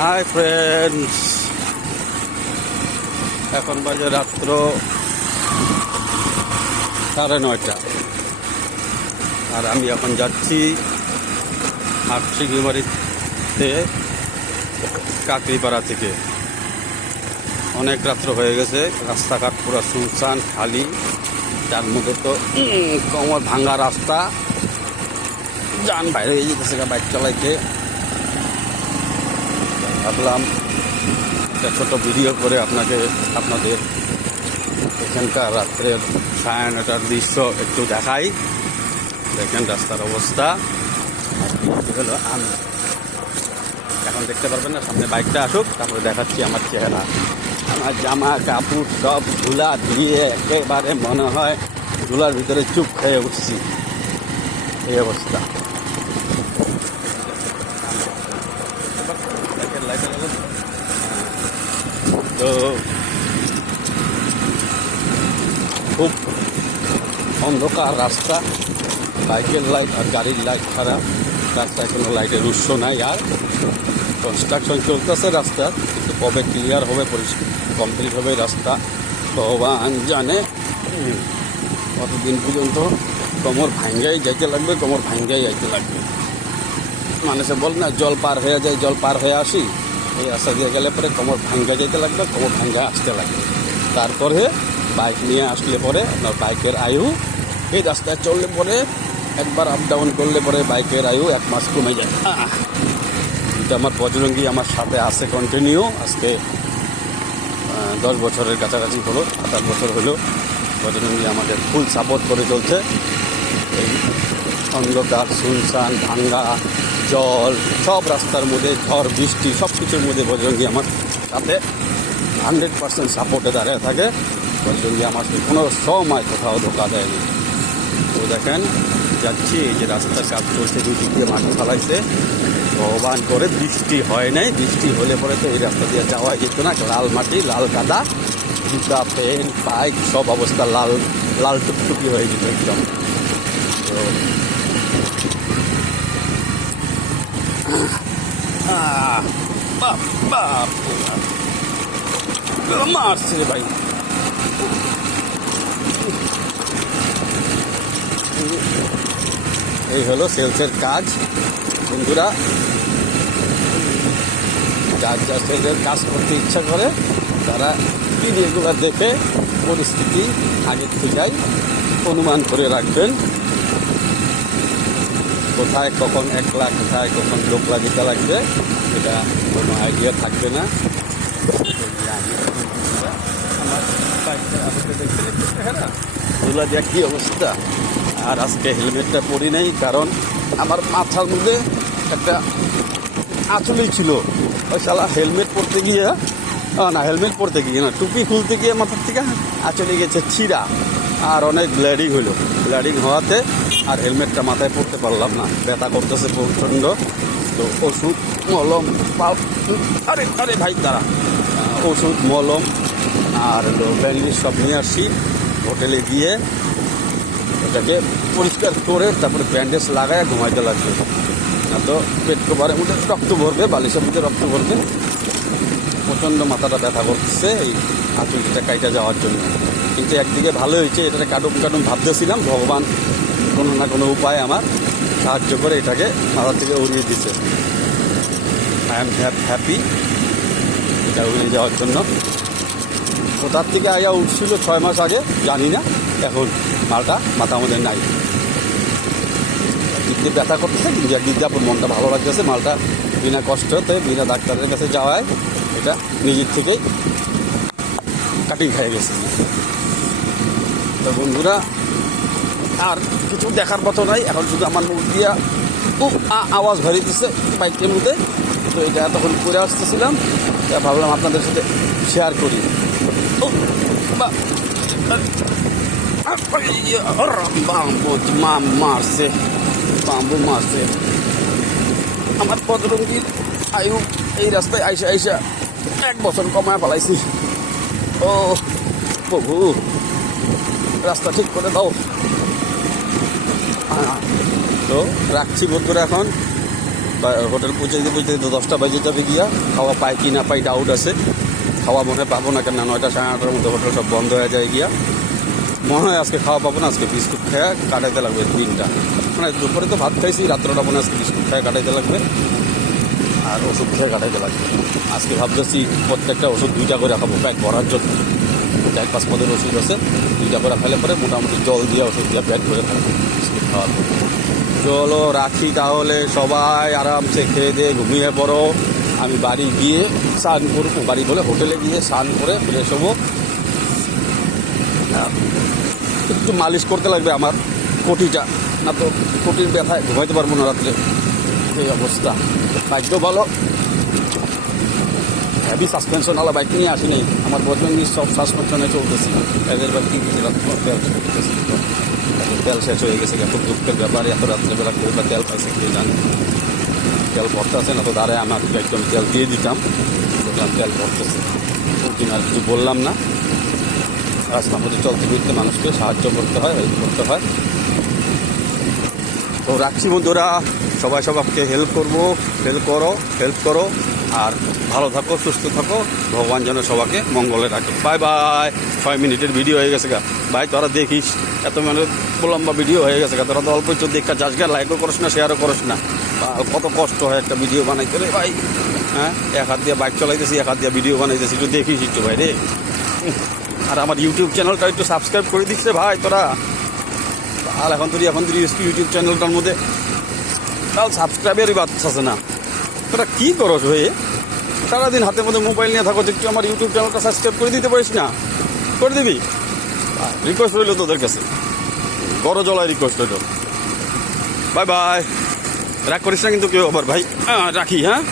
Hi friends, এখন বাজে রাত্র 9:30 আর আমি এখন যাচ্ছি হাটশিঙিমারিতে কাকড়িপাড়া থেকে। অনেক রাত্র হয়ে গেছে, রাস্তাঘাট পুরো শুনশান খালি, যার মধ্যে তো কোমর ভাঙা রাস্তা, যান বাইরে হয়ে যেতেছে বাইক চালাইতে। ভাবলাম একটা ছোটো ভিডিও করে আপনাদের এখানকার রাত্রের 9:30 দৃশ্য একটু দেখাই। দেখেন রাস্তার অবস্থা। হলো আমি এখন দেখতে পারবেন না, সামনে বাইকটা আসুক তারপরে দেখাচ্ছি আমার চেহারা। আমার জামা কাপড় সব ধুলা দিয়ে একেবারে মনে হয় ধুলার ভিতরে চুপ খেয়ে উঠছি, এই অবস্থা। তো খুব অন্ধকার রাস্তা, বাইকের লাইট আর গাড়ির লাইট ছাড়া রাস্তায় কোনো লাইটের উৎস নাই। আর কনস্ট্রাকশন চলতেছে রাস্তার, কিন্তু কবে ক্লিয়ার হবে, কমপ্লিট হবে রাস্তা ভগবান জানে। কতদিন পর্যন্ত কোমর ভাঙ্গাই যাইতে লাগবে, কোমর ভাঙ্গাই যাইতে লাগবে। মানুষে বল না, জল পার হয়ে যায়, জল পার হয়ে আসি। এই রাস্তা দিয়ে গেলে পরে কোমর ভাঙ্গা যাইতে লাগবে, কোমর ভাঙ্গা আসতে লাগবে। তারপরে বাইক নিয়ে আসলে পরে আপনার বাইকের আয়ু, এই রাস্তায় চললে পরে একবার আপ ডাউন করলে পরে বাইকের আয়ু 1 মাস কমে যায়। এটা আমার বজরঙ্গি আমার সাথে আছে কন্টিনিউ। আজকে 10 বছরের কাছাকাছি হলো, 7-8 বছর হলো বজরঙ্গি আমাদের ফুল সাপোর্ট করে চলছে। এই অন্ধকার শুনশান ভাঙ্গা জল সব রাস্তার মধ্যে, ঝড় বৃষ্টি সব কিছুর মধ্যে বজরঙ্গি আমার সাথে 100% সাপোর্টে দাঁড়িয়ে থাকে। বজরঙ্গি আমার কোনো সময় কোথাও ধোকা দেয়নি। তো দেখেন যাচ্ছি, এই যে রাস্তার কাজ করছে, দুদিক দিয়ে মাটি ফেলাইছে। ভগবান করে বৃষ্টি হয় নাই, বৃষ্টি হলে পরে তো এই রাস্তা দিয়ে যাওয়া যেত না। লাল মাটি, লাল কাদা, জুতা পেন বাইক সব অবস্থা লাল লাল টুকটুকি হয়ে যেত একদম। তো মারছে রে ভাই। এই হলো সেলসের কাজ বন্ধুরা। যার যা সেলসের কাজ করতে ইচ্ছা করে তারা ভিডিওগুলো দেখে পরিস্থিতি আগের থেকেই অনুমান করে রাখবেন। কোথায় কখন একলা, কোথায় কখন লোকলা দিতে লাগবে, এটা কোনো আইডিয়া থাকবে না। আমার বাইকটা আসতে দেখতে ধুলা দিয়ে কী অবস্থা। আর আজকে হেলমেটটা পরি নাই, কারণ আমার মাথার মধ্যে একটা আঁচলই ছিল। ওই শালা হেলমেট পরতে গিয়ে হেলমেট পরতে গিয়ে না, টুপি খুলতে গিয়ে মাথার থেকে আঁচলে গেছে ছিঁড়া, আর অনেক ব্লিডিং হইলো। ব্লিডিং হওয়াতে আর হেলমেটটা মাথায় পরতে পারলাম না, ব্যথা করতেছে প্রচণ্ড। তো ওষুধ মলম আরে আরে ভাই দাঁড়া, ওষুধ মলম আর ব্যান্ডেজ সব নিয়ে আসছি। হোটেলে গিয়ে এটাকে পরিষ্কার করে তারপরে ব্যান্ডেজ লাগায় ঘুমাইতে লাগবে, না তো পেট কভারের মধ্যে রক্ত ভরবে, বালিশের মধ্যে রক্ত ভরবে। প্রচণ্ড মাথাটা ব্যথা করতেছে এই হাতুড়িটা কাইটা যাওয়ার জন্য। কিন্তু একদিকে ভালো হয়েছে, এটাকে কাটুম ভাবতেছিলাম, ভগবান কোনো না কোনো উপায় আমার সাহায্য করে এটাকে মাথা থেকে উড়িয়ে দিচ্ছে। আই এম হ্যাপি এটা উড়িয়ে যাওয়ার জন্য। কোথার থেকে আয়া উঠছিল 6 মাস আগে জানি না, এখন মালটা মাথা আমাদের নাই। দিক দিয়ে ব্যথা করতেছে, কিন্তু একদিক দিয়ে আপনার মনটা ভালো লাগতেছে। মালটা বিনা কষ্টতে, বিনা ডাক্তারের কাছে যাওয়ায় এটা নিজের থেকেই কাটিং খেয়ে গেছে। তো বন্ধুরা আর কিছু দেখার মতো নাই, এখন শুধু আমার মুখ দিয়া আওয়াজ ভরিতেছে বাইকের মধ্যে। তো এটা তখন করে আসতেছিলাম, ভাবলাম আপনাদের সাথে শেয়ার করি। বাম্বু মারছে আমার বজরঙ্গির আয়ু। এই রাস্তায় আইসা 1 বছর কমায় পালাইছি। ও প্রভু, রাস্তা ঠিক করে দাও। তো রাখছি বন্ধুরা, এখন হোটেল পৌঁছাইতে পৌঁছাইতে 10টা বাজে যাবে গিয়া। খাওয়া পাই কি না পাই ডাউট আছে, খাওয়া মনে হয় পাবো না, কেন 9টা সাড়ে 9টার মধ্যে হোটেল সব বন্ধ হয়ে যায় গিয়া। মনে হয় আজকে খাওয়া পাবো না, আজকে বিস্কুট খেয়ে কাটাইতে লাগবে দিনটা। মানে দুপুরে তো ভাত খাইছি, রাত্রটা মনে হয় আজকে বিস্কুট খেয়ে কাটাইতে লাগবে আর ওষুধ খেয়ে কাটাইতে লাগবে। আজকে ভাবতেছি প্রত্যেকটা ওষুধ 2টা করে খাবো পেট ভরার জন্য। 4-5 পদের ওষুধ আছে, 2টা করে খেলে পরে মোটামুটি জল দিয়ে ওষুধ দিয়ে পেট ভরে থাকবো বিস্কুট খাওয়ার পর। চলো রাখি তাহলে, সবাই আরামসে খেয়ে দিয়ে ঘুমিয়ে পড়ো। আমি বাড়ি গিয়ে স্নান করবো, বাড়ি বলে হোটেলে গিয়ে স্নান করে ফ্রেশ হবো। একটু মালিশ করতে লাগবে আমার কোটিটা, না তো কোটির ব্যথায় ঘুমাইতে পারবো না রাত্রে, এই অবস্থা। বাইকও ভালো, হেভি সাসপেনশনওয়ালা বাইক নিয়ে আসি নাই, আমার বয়ফ্রেন্ড সব সাসপেনশনে চলতেছি। এদের বাইক কিনতেছিলাম, তেল চলতেছি, তেল শেষ হয়ে গেছে। খুব দুঃখের ব্যাপার, এত রাত্রেবেলা কেউটা তেল পাইছে কেউ জানি। তেল ভরতে আছে না তো দাঁড়ায় আমার একটু আমি তেল দিয়ে দিতাম, দেখলাম তেল ভরতেছে। আর কিছু বললাম না, রাস্তার মধ্যে চলতে ফিরতে মানুষকে সাহায্য করতে হয়, হেল্প করতে হয়। তো রাখছি বন্ধুরা, সবাই সবাইকে হেল্প করো আর ভালো থাকো, সুস্থ থাকো। ভগবান যেন সবাইকে মঙ্গলে রাখে। Bye bye. 6 মিনিটের ভিডিও হয়ে গেছে গা ভাই, তোরা দেখিস এত মানে লম্বা ভিডিও হয়ে গেছে গা। তোরা তো অল্প একটু দেখা যাস গা, লাইকও করস না, শেয়ারও করস না। কত কষ্ট হয় একটা ভিডিও বানাইতে রে ভাই। হ্যাঁ, এক হাত দিয়ে বাইক চালাইতেছি, এক হাত দিয়ে ভিডিও বানাইতেছি, একটু দেখিস একটু ভাই রে। আর আমার ইউটিউব চ্যানেলটা একটু সাবস্ক্রাইব করে দিচ্ছে ভাই তোরা। আর এখন তুই ইউটিউব চ্যানেলটার মধ্যে তাও সাবস্ক্রাইবারই বাড়ছে না। তোরা কী করস হয়ে সারাদিন হাতের মধ্যে মোবাইল নিয়ে থাকো, একটু আমার ইউটিউব চ্যানেলটা সাবস্ক্রাইব করে দিতে পারিস না? করে দিবি? রিকোয়েস্ট রইল তোদের কাছে, বড় জলায় রিকোয়েস্ট রইল। Bye bye. রাগ করিস না কিন্তু কেউ আবার ভাই। রাখি, হ্যাঁ।